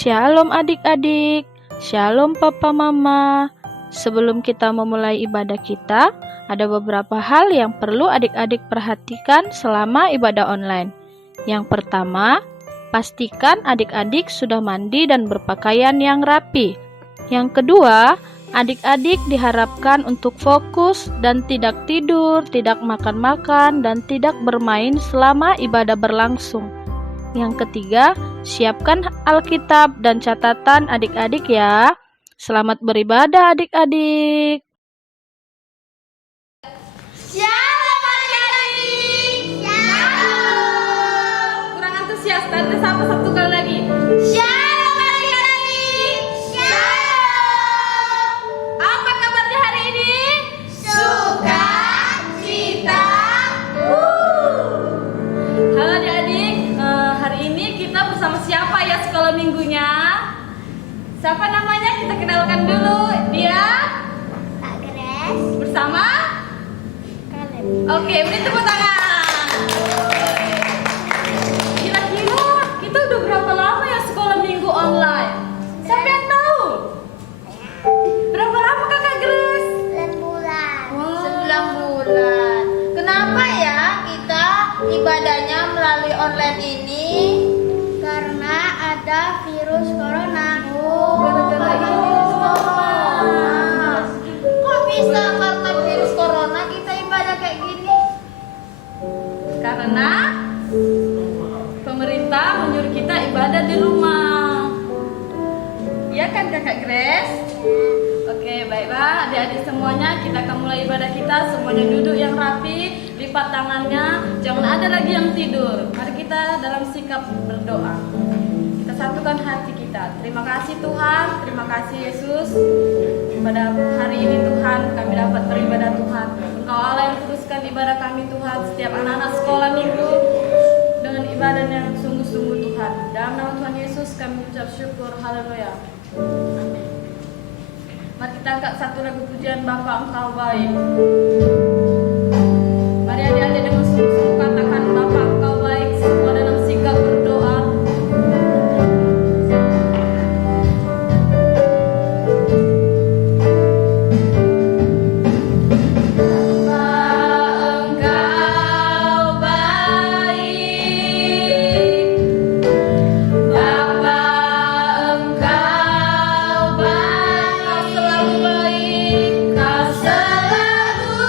Shalom adik-adik, shalom papa mama. Sebelum kita memulai ibadah kita, ada beberapa hal yang perlu adik-adik perhatikan selama ibadah online. Yang pertama, pastikan adik-adik sudah mandi dan berpakaian yang rapi. Yang kedua, adik-adik diharapkan untuk fokus dan tidak tidur, tidak makan-makan, dan tidak bermain selama ibadah berlangsung. Yang ketiga, siapkan Alkitab dan catatan adik-adik ya. Selamat beribadah adik-adik. Shalom adik-adik. Shalom. Kurang antusias, tante sapa satu kali lagi. Shalom adik-adik. Shalom. Apa kabarnya hari ini? Sukacita. Halo adik-adik, hari ini kita bersama siapa ya sekolah minggunya? Siapa namanya? Kita kenalkan dulu. Dia Kak Grace. bersama? Kaleb. Oke, beri tepuk tangan. Kira-kira kita udah berapa lama ya sekolah minggu online? Siapa yang tahu? Berapa lama Kakak Grace? 9 bulan. Wow. 9 bulan. Kenapa ya kita ibadahnya melalui online ini? Karena ada virus corona. Gara-gara ini virus corona. Kok bisa karena virus corona kita ibadah kayak gini? Karena pemerintah menyuruh kita ibadah di rumah. Iya kan Kakak Grace? Oke, baiklah adik-adik semuanya, kita akan mulai ibadah kita. Semuanya duduk yang rapi, lipat tangannya, jangan ada lagi yang tidur. Mari kita dalam sikap berdoa. Kita satukan hati kita. Terima kasih Tuhan, terima kasih Yesus. Pada hari ini Tuhan, kami dapat beribadah Tuhan. Engkau Allah yang teruskan ibadah kami Tuhan. Setiap anak-anak sekolah minggu dengan ibadah yang sungguh-sungguh Tuhan. Dalam nama Tuhan Yesus kami ucap syukur. Haleluya. Amin. Mari kita angkat satu lagu pujian Bapa Engkau baik. Mari adik-adik dengan sungguh-sungguh katakan Bapa Engkau baik. Semua dalam sikap berdoa. Kau selalu baik, kau selalu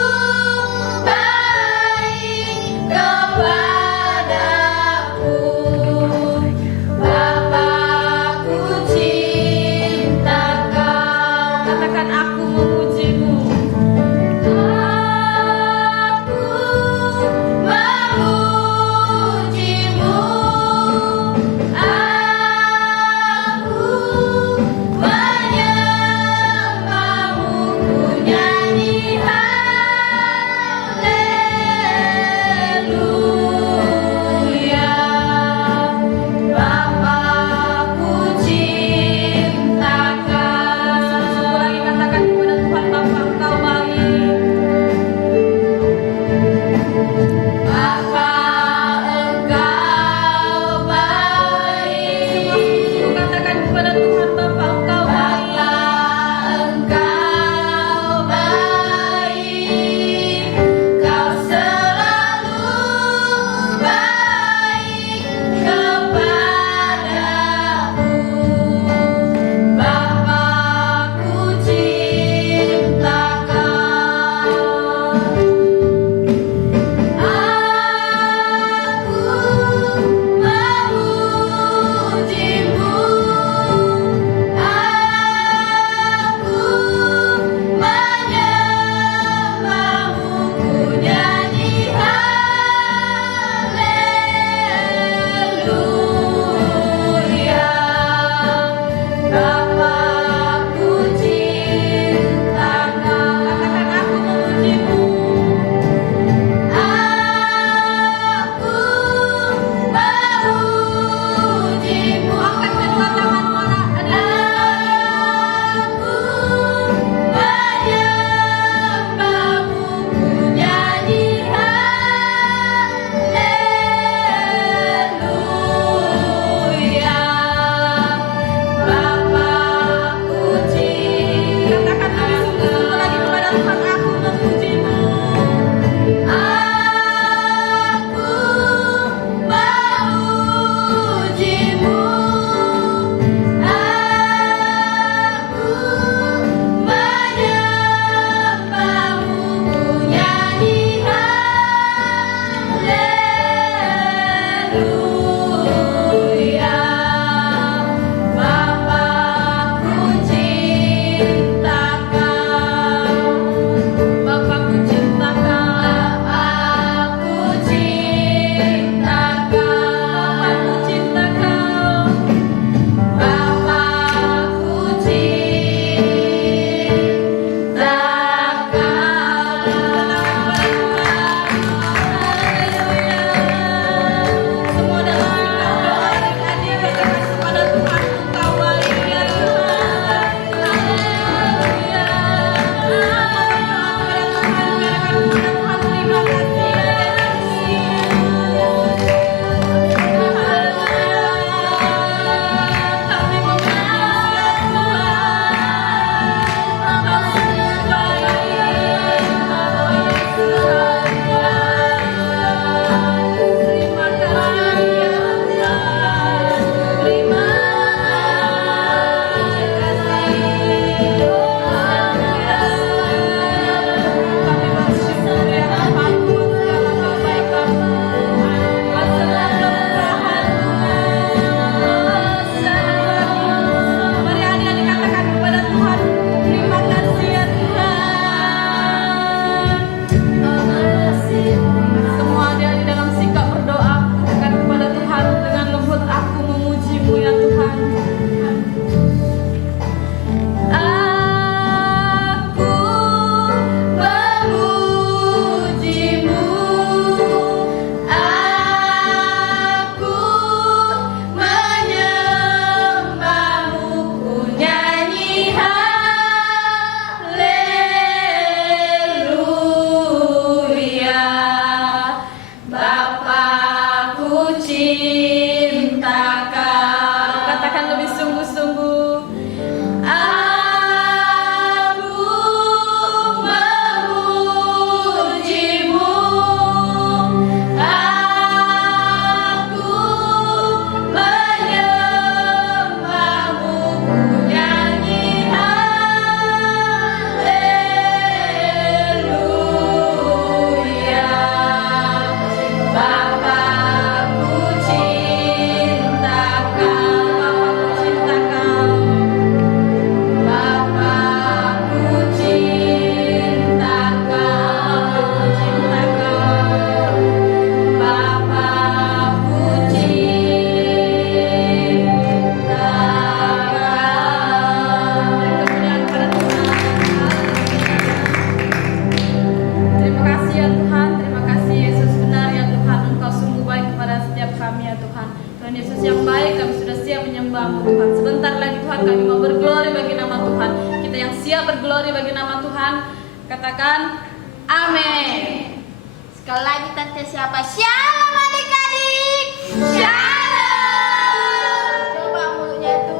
siap berglori bagi nama Tuhan. Katakan amin. Sekali lagi tante siapa? Shalom adik-adik. Shalom. Coba mulutnya itu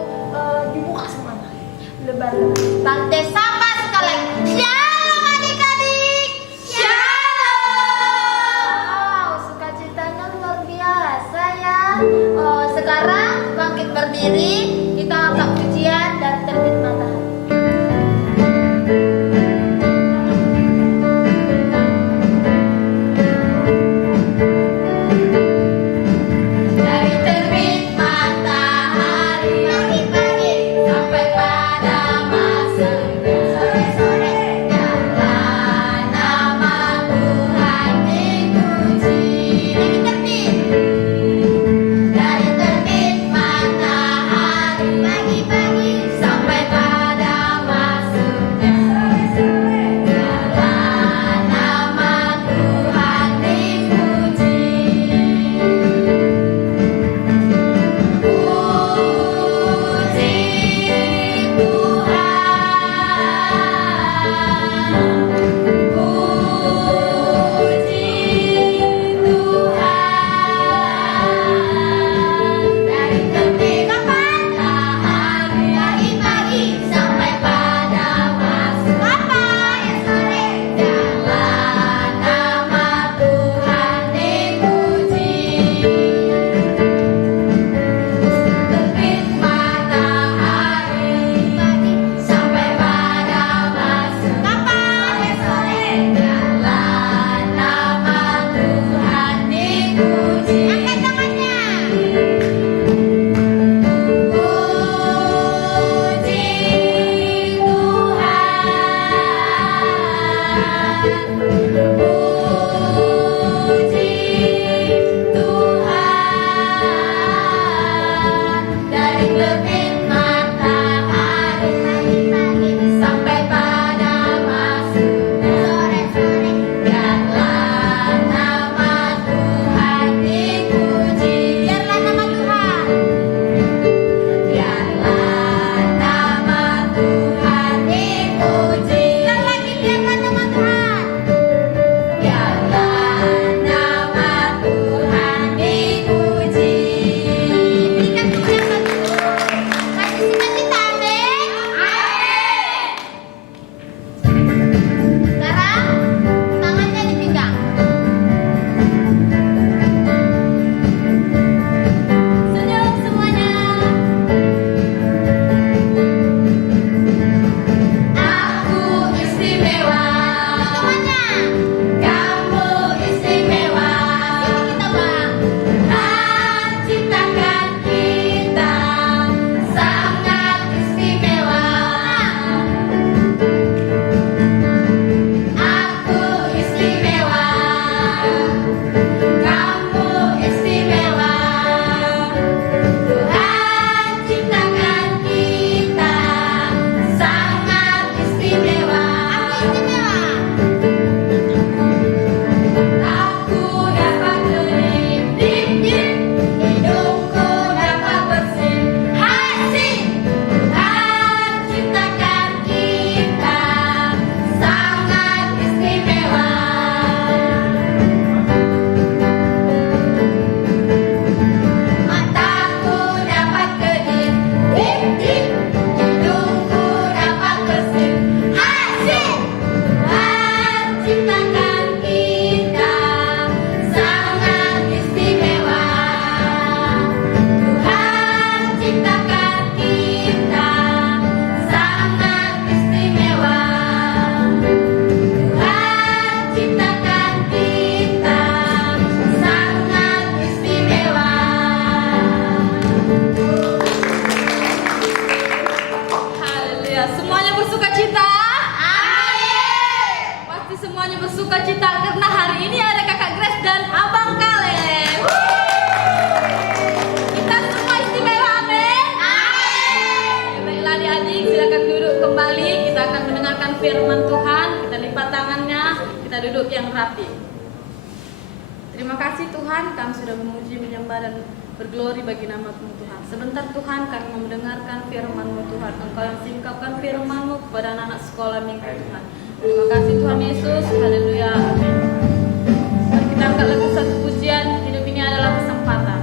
dibuka semuanya. Lebar-lebar. Tante sapa sekali lagi. Shalom adik-adik. Shalom. Wow, sukacitanya luar biasa ya. Sekarang bangkit berdiri, kita angkat pujian dan terbit matahari. Dari terbit matahari pagi-pagi sampai pada masanya sore-sore, biarlah nama Tuhan dipuji. Dari terbit matahari pagi-pagi sampai pada masanya sore-sore, biarlah nama Tuhan dipuji. Dari terbit matahari pagi-pagi sampai pada masanya sore, biarlah nama Tuhan dipuji. Terbit matahari pagi sampai pada masanya sore, biarlah nama Tuhan dipuji. Angkat tangannya. Dari terbit matahari pagi-pagi sampai pada masuknya sore-sore, biarlah nama Tuhan dipuji. Biarlah nama Tuhan. Biarlah nama Tuhan dipuji. Sekali lagi, biarlah nama Tuhan. Biarlah nama Tuhan dipuji. Berikan pujian bagi Tuhan. Kasih sukacita, amin. Sekarang tangannya dipinggang. Senyum semuanya. Aku istimewa. Semuanya. Kamu istimewa. Kita bang. Tuhan ciptakan kita sangat istimewa. Aku istimewa. Kamu istimewa. Tuhan ciptakan kita sangat istimewa. Aku dapat berdiri, hidupku dapat bersih. Asik. Tuhan ciptakan kita sangat istimewa. Mataku dapat kedip, hidungku dapat bersih. Asik. Tuhan ciptakan kita sangat istimewa. Tuhan ciptakan kita sangat istimewa. Tuhan ciptakan kita sangat istimewa. Haleluya. Semuanya bersukacita? Amin. Pasti semuanya bersukacita karena hari ini ada Kakak Grace dan Abang Kaleb. Kita semua istimewa, amin. Baiklah adik-adik, silakan duduk kembali. Kita akan mendengarkan firman Tuhan. Kita lipat tangannya, kita duduk yang rapi. Terima kasih Tuhan, kami sudah memuji, menyembah dan Berglori bagi nama-Mu Tuhan. Sebentar Tuhan kami mau mendengarkan firman-Mu Tuhan. Engkau yang singkapkan firman-Mu kepada anak-anak sekolah minggu Tuhan. Terima kasih Tuhan Yesus. Haleluya. Amin. Mari kita angkat lagu satu pujian. Hidup ini adalah kesempatan.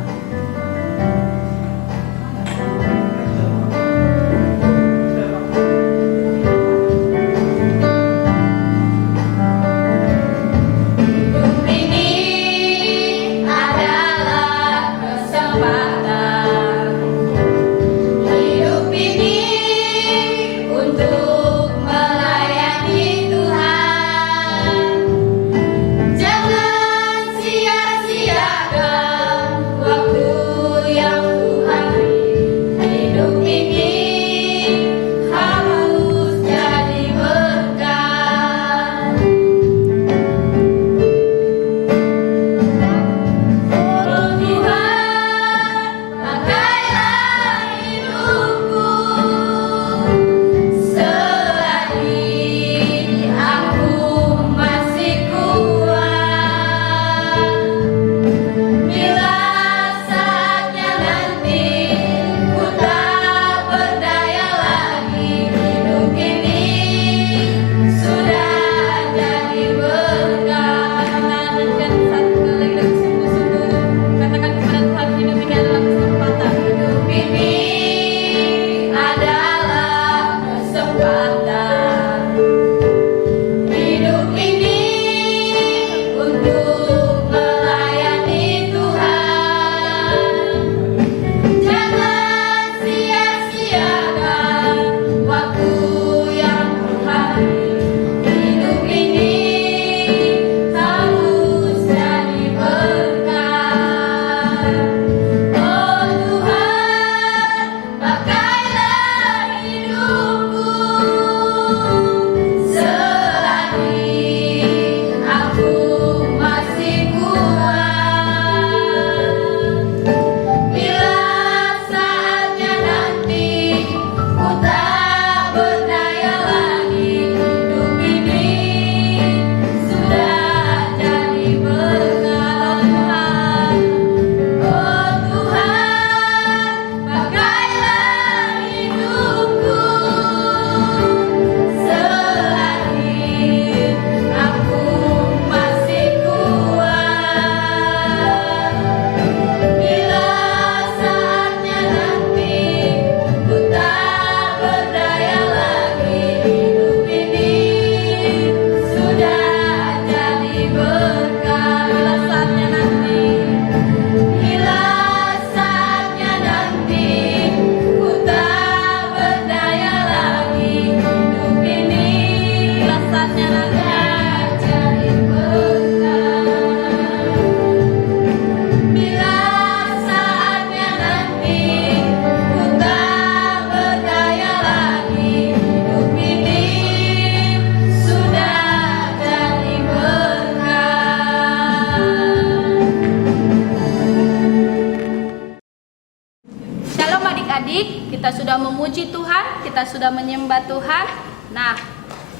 Adik-adik, kita sudah memuji Tuhan, kita sudah menyembah Tuhan. Nah,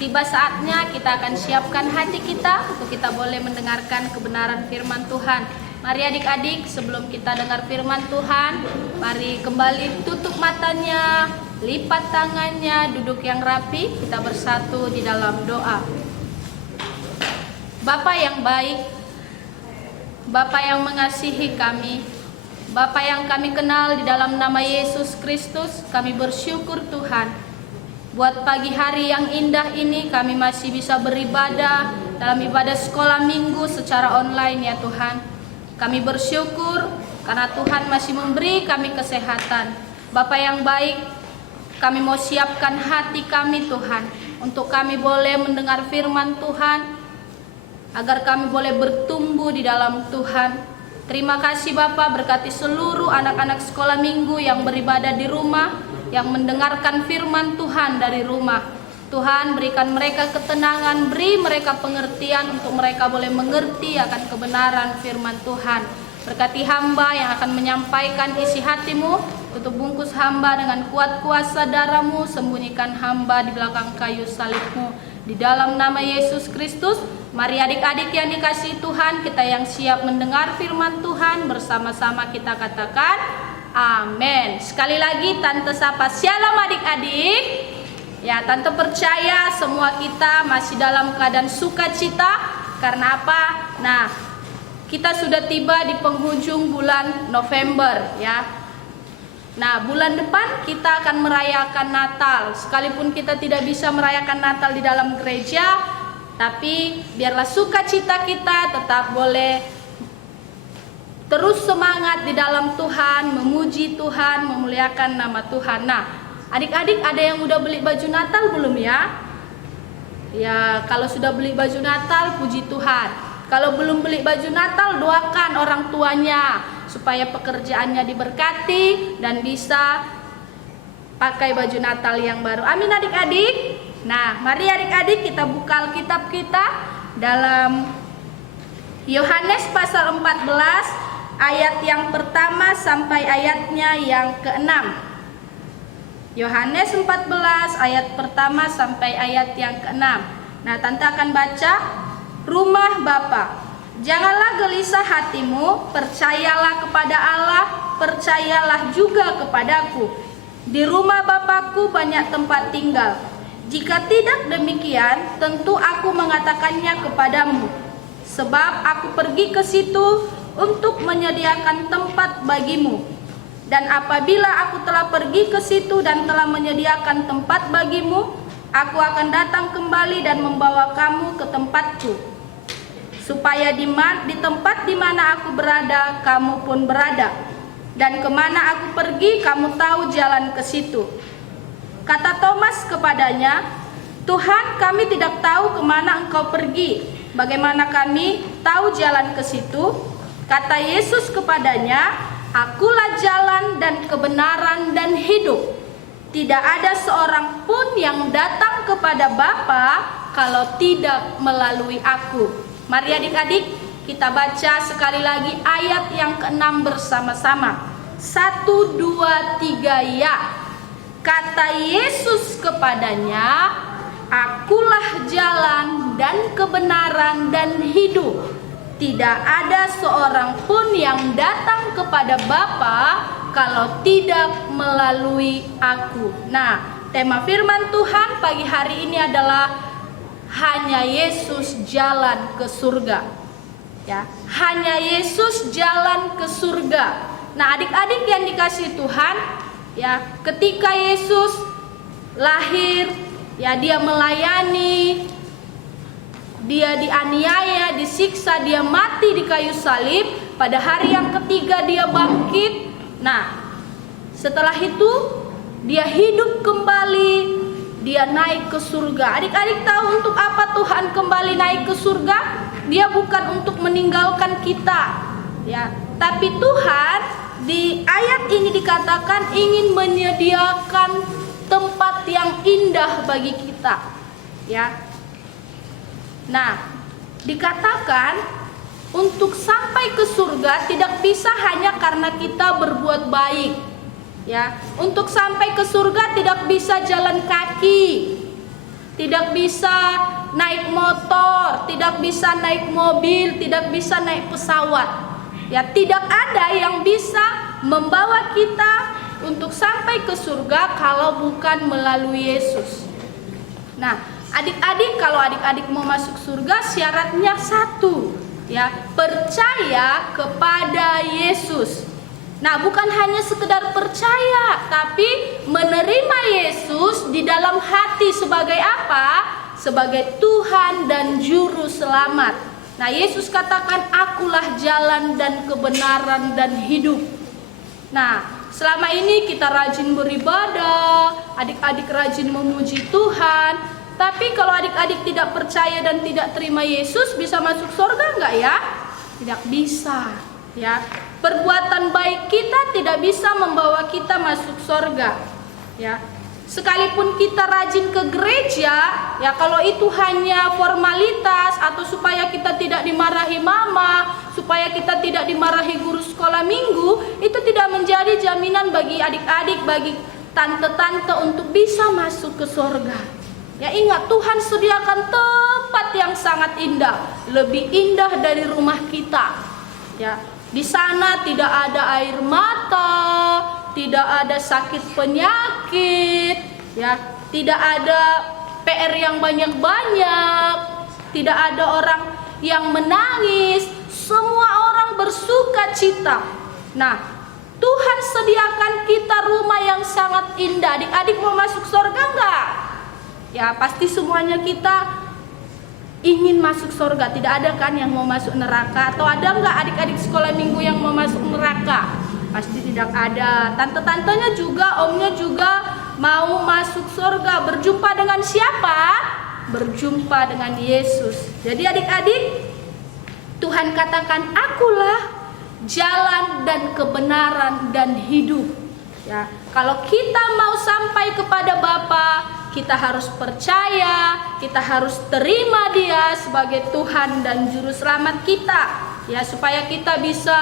tiba saatnya kita akan siapkan hati kita untuk kita boleh mendengarkan kebenaran firman Tuhan. Mari adik-adik, sebelum kita dengar firman Tuhan, mari kembali tutup matanya, lipat tangannya, duduk yang rapi, kita bersatu di dalam doa. Bapa yang baik, Bapa yang mengasihi kami, Bapa yang kami kenal di dalam nama Yesus Kristus, kami bersyukur Tuhan. Buat pagi hari yang indah ini kami masih bisa beribadah dalam ibadah sekolah minggu secara online ya Tuhan. Kami bersyukur karena Tuhan masih memberi kami kesehatan. Bapa yang baik, kami mau siapkan hati kami Tuhan, untuk kami boleh mendengar firman Tuhan, agar kami boleh bertumbuh di dalam Tuhan. Terima kasih Bapa, berkati seluruh anak-anak sekolah minggu yang beribadah di rumah, yang mendengarkan firman Tuhan dari rumah. Tuhan, berikan mereka ketenangan, beri mereka pengertian untuk mereka boleh mengerti akan kebenaran firman Tuhan. Berkati hamba yang akan menyampaikan isi hatimu, tutup bungkus hamba dengan kuat kuasa darahmu, sembunyikan hamba di belakang kayu salibmu. Di dalam nama Yesus Kristus, mari adik-adik yang dikasihi Tuhan, kita yang siap mendengar firman Tuhan, bersama-sama kita katakan amin. Sekali lagi Tante sapa shalom adik-adik. Ya, Tante percaya semua kita masih dalam keadaan sukacita. Karena apa? Nah, kita sudah tiba di penghujung bulan November ya. Nah, bulan depan kita akan merayakan Natal. Sekalipun kita tidak bisa merayakan Natal di dalam gereja, tapi biarlah sukacita kita tetap boleh terus semangat di dalam Tuhan, memuji Tuhan, memuliakan nama Tuhan. Nah, adik-adik ada yang udah beli baju Natal belum ya? Ya, kalau sudah beli baju Natal, puji Tuhan. Kalau belum beli baju Natal, doakan orang tuanya supaya pekerjaannya diberkati dan bisa pakai baju Natal yang baru. Amin adik-adik. Nah, mari adik-adik kita buka Alkitab kita dalam Yohanes pasal 14 ayat yang pertama sampai ayatnya yang ke-6. Yohanes 14 ayat pertama sampai ayat yang ke-6. Nah, Tante akan baca. Rumah Bapa, janganlah gelisah hatimu, percayalah kepada Allah, percayalah juga kepadaku. Di rumah Bapakku banyak tempat tinggal. Jika tidak demikian, tentu aku mengatakannya kepadamu. Sebab aku pergi ke situ untuk menyediakan tempat bagimu. Dan apabila aku telah pergi ke situ dan telah menyediakan tempat bagimu, aku akan datang kembali dan membawa kamu ke tempatku, supaya di tempat di mana aku berada, kamu pun berada. Dan kemana aku pergi, kamu tahu jalan ke situ. Kata Thomas kepadanya, Tuhan, kami tidak tahu kemana engkau pergi. Bagaimana kami tahu jalan ke situ? Kata Yesus kepadanya, akulah jalan dan kebenaran dan hidup. Tidak ada seorang pun yang datang kepada Bapa kalau tidak melalui aku. Mari adik-adik kita baca sekali lagi ayat yang ke-6 bersama-sama. 1, 2, 3 ya. Kata Yesus kepadanya, akulah jalan dan kebenaran dan hidup. Tidak ada seorang pun yang datang kepada Bapa kalau tidak melalui aku. Nah, tema firman Tuhan pagi hari ini adalah hanya Yesus jalan ke surga. Ya, hanya Yesus jalan ke surga. Nah, adik-adik yang dikasihi Tuhan, ya, ketika Yesus lahir, ya dia melayani, dia dianiaya, disiksa, dia mati di kayu salib, pada hari yang ketiga dia bangkit. Nah, setelah itu dia hidup kembali, dia naik ke surga. Adik-adik tahu untuk apa Tuhan kembali naik ke surga? Dia bukan untuk meninggalkan kita, ya. Tapi Tuhan di ayat ini dikatakan ingin menyediakan tempat yang indah bagi kita, ya. Nah, dikatakan untuk sampai ke surga tidak bisa hanya karena kita berbuat baik. Ya, untuk sampai ke surga tidak bisa jalan kaki, tidak bisa naik motor, tidak bisa naik mobil, tidak bisa naik pesawat. Ya, tidak ada yang bisa membawa kita untuk sampai ke surga kalau bukan melalui Yesus. Nah, adik-adik, kalau adik-adik mau masuk surga syaratnya satu, ya, percaya kepada Yesus. Nah, bukan hanya sekedar percaya, tapi menerima Yesus di dalam hati sebagai apa? Sebagai Tuhan dan Juru Selamat. Nah, Yesus katakan, akulah jalan dan kebenaran dan hidup. Nah, selama ini kita rajin beribadah, adik-adik rajin memuji Tuhan. Tapi kalau adik-adik tidak percaya dan tidak terima Yesus, bisa masuk surga enggak ya? Tidak bisa, ya. Perbuatan baik kita tidak bisa membawa kita masuk surga, ya. Sekalipun kita rajin ke gereja, ya, kalau itu hanya formalitas atau supaya kita tidak dimarahi mama, supaya kita tidak dimarahi guru sekolah minggu, itu tidak menjadi jaminan bagi adik-adik, bagi tante-tante untuk bisa masuk ke surga. Ya, Ya ingat, Tuhan sediakan tempat yang sangat indah, lebih indah dari rumah kita. Ya, di sana tidak ada air mata, tidak ada sakit penyakit, ya, tidak ada PR yang banyak-banyak, tidak ada orang yang menangis, semua orang bersuka cita. Nah, Tuhan sediakan kita rumah yang sangat indah. Adik-adik mau masuk surga enggak? Ya, pasti semuanya kita ingin masuk surga. Tidak ada kan yang mau masuk neraka? Atau ada enggak adik-adik sekolah minggu yang mau masuk neraka? Pasti tidak ada. Tante-tantenya juga, omnya juga mau masuk surga. Berjumpa dengan siapa? Berjumpa dengan Yesus. Jadi adik-adik, Tuhan katakan, akulah jalan dan kebenaran dan hidup. Ya, kalau kita mau sampai kepada Bapa, kita harus percaya, kita harus terima Dia sebagai Tuhan dan Juru Selamat kita. Ya, supaya kita bisa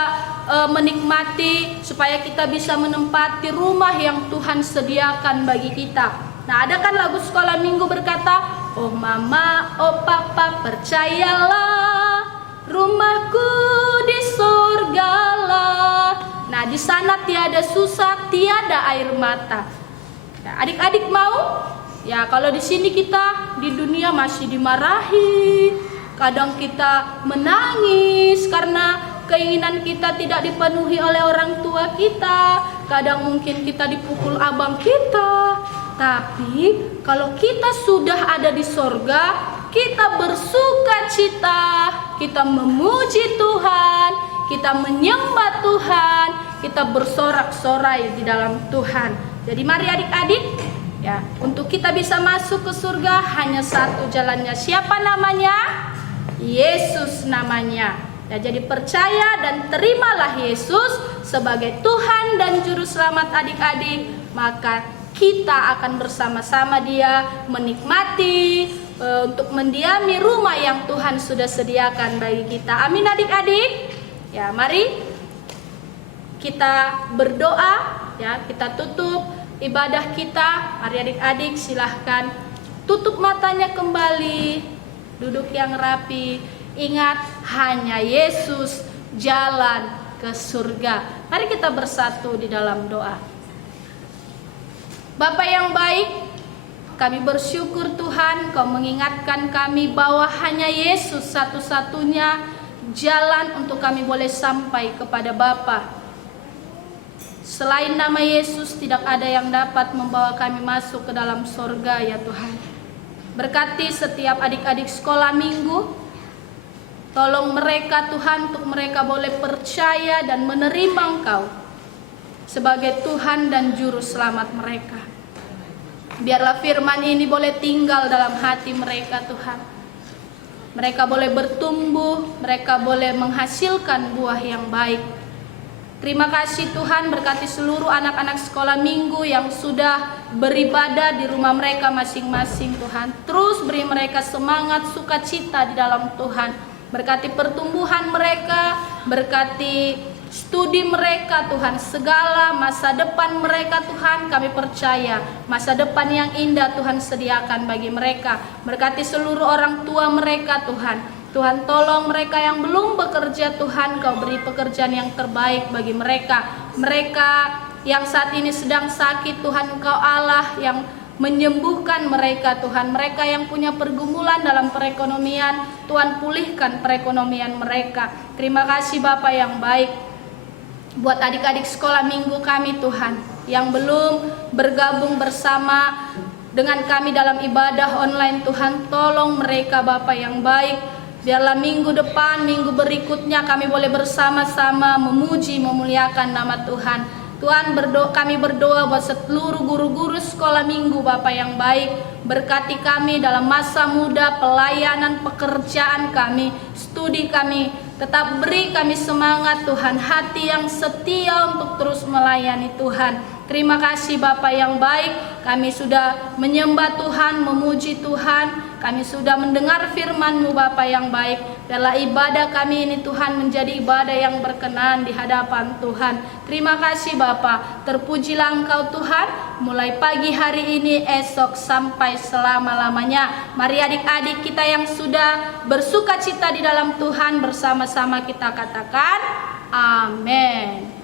menikmati, supaya kita bisa menempati rumah yang Tuhan sediakan bagi kita. Nah, ada kan lagu sekolah minggu berkata, oh mama, oh papa, percayalah, rumahku di surga lah. Nah, di sana tiada susah, tiada air mata. Ya, adik-adik mau? Ya, kalau di sini kita di dunia masih dimarahi, kadang kita menangis karena keinginan kita tidak dipenuhi oleh orang tua kita, kadang mungkin kita dipukul abang kita. Tapi kalau kita sudah ada di sorga, kita bersuka cita, kita memuji Tuhan, kita menyembah Tuhan, kita bersorak-sorai di dalam Tuhan. Jadi mari adik-adik, ya, untuk kita bisa masuk ke surga hanya satu jalannya. Siapa namanya? Yesus namanya. Ya, jadi percaya dan terimalah Yesus sebagai Tuhan dan Juru Selamat adik-adik, maka kita akan bersama-sama Dia menikmati untuk mendiami rumah yang Tuhan sudah sediakan bagi kita. Amin adik-adik. Ya, mari kita berdoa, ya, kita tutup ibadah kita. Mari adik-adik silahkan tutup matanya kembali, duduk yang rapi. Ingat, hanya Yesus jalan ke surga. Mari kita bersatu di dalam doa. Bapa yang baik, kami bersyukur Tuhan Kau mengingatkan kami bahwa hanya Yesus satu-satunya jalan untuk kami boleh sampai kepada Bapa. Selain nama Yesus tidak ada yang dapat membawa kami masuk ke dalam surga, ya Tuhan. Berkati setiap adik-adik sekolah minggu. Tolong mereka Tuhan, untuk mereka boleh percaya dan menerima Engkau sebagai Tuhan dan Juru Selamat mereka. Biarlah firman ini boleh tinggal dalam hati mereka Tuhan. Mereka boleh bertumbuh, mereka boleh menghasilkan buah yang baik. Terima kasih Tuhan, berkati seluruh anak-anak sekolah minggu yang sudah beribadah di rumah mereka masing-masing Tuhan. Terus beri mereka semangat, sukacita di dalam Tuhan. Berkati pertumbuhan mereka, berkati studi mereka Tuhan, segala masa depan mereka Tuhan, kami percaya masa depan yang indah Tuhan sediakan bagi mereka. Berkati seluruh orang tua mereka Tuhan. Tuhan tolong mereka yang belum bekerja Tuhan, Kau beri pekerjaan yang terbaik bagi mereka. Mereka yang saat ini sedang sakit Tuhan, Engkau Allah yang menyembuhkan mereka Tuhan. Mereka yang punya pergumulan dalam perekonomian, Tuhan pulihkan perekonomian mereka. Terima kasih Bapa yang baik. Buat adik-adik sekolah minggu kami Tuhan, yang belum bergabung bersama dengan kami dalam ibadah online Tuhan, tolong mereka Bapa yang baik. Biarlah minggu depan, minggu berikutnya kami boleh bersama-sama memuji, memuliakan nama Tuhan. Tuhan, kami berdoa buat seluruh guru-guru sekolah minggu Bapa yang baik. Berkati kami dalam masa muda, pelayanan, pekerjaan kami, studi kami. Tetap beri kami semangat Tuhan, hati yang setia untuk terus melayani Tuhan. Terima kasih Bapa yang baik, kami sudah menyembah Tuhan, memuji Tuhan. Kami sudah mendengar firman-Mu Bapa yang baik. Biarlah ibadah kami ini Tuhan menjadi ibadah yang berkenan di hadapan Tuhan. Terima kasih Bapa. Terpujilah Engkau Tuhan, mulai pagi hari ini, esok sampai selama-lamanya. Mari adik-adik kita yang sudah bersuka cita di dalam Tuhan, bersama-sama kita katakan amin.